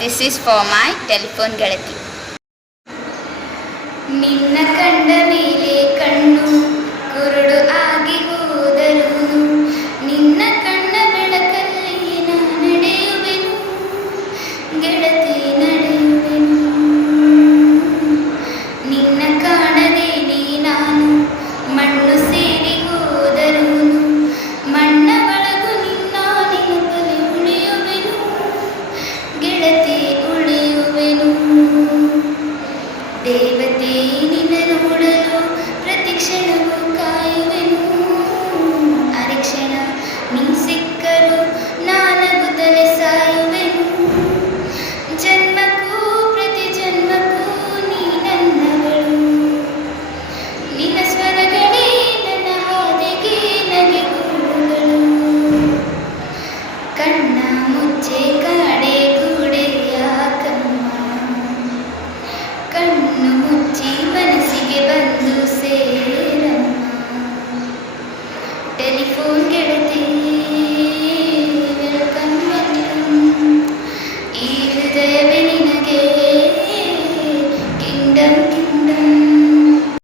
This is for my telephone ಗೆಳತಿ. ನಿನ್ನ ಕಂಡ ಮೇಲೆ ಕಣ್ಣು ಕುರುಡು ಆಗಿ ಹೋದರು, ನಿನ್ನ ಕಣ್ಣ ಬೆಳಕಲ್ಲಿ ನಾ ನಡೆಯುವೆನು ಗೆಳತಿ ನಡೆಯುವೆನು. ನಿನ್ನ ಕಾಣದೆ ನೀ ನಾನು ಮಣ್ಣು ಸೇರಿ ಹೋದರು, ಮಣ್ಣ ಒಳಗು ನಿನ್ನ ನೆನಪಲ್ಲಿ ಉಳಿಯುವೆನು ಗೆಳತಿ ಉಳಿಯುವೆನು. ದೇವತೆ ನಿನ್ನ ನೋಡಲು ಪ್ರತಿ ಕ್ಷಣವೂ ಕಾಯುವೆನು, ಅರೆಕ್ಷಣ ನೀ ಸಿಕ್ಕರು ನಾನಗುತ್ತಲೇ ಸಾಯುವೆನು. ಜನ್ಮಕ್ಕೂ ಪ್ರತಿ ಜನ್ಮಕ್ಕೂ ನೀ ನನ್ನವಳು, ನಿನ್ನ ಸ್ವರಗಳೇ ನನ್ನ ಹಾದಿಗೆ ನಗೆಗೂಡುಗಳು. ಕಣ್ಣ ಮುಚ್ಚೆ ಕಾಡೆ ಗೂಡೆ ಯಾಕಮ್ಮ, ಕಣ್ಣು ಮುಚ್ಚಿ ಮನಸ್ಸಿಗೆ ಬಂದು ಸೇರಮ್ಮ. ಟೆಲಿಫೋನ್ ಗೆಳತಿ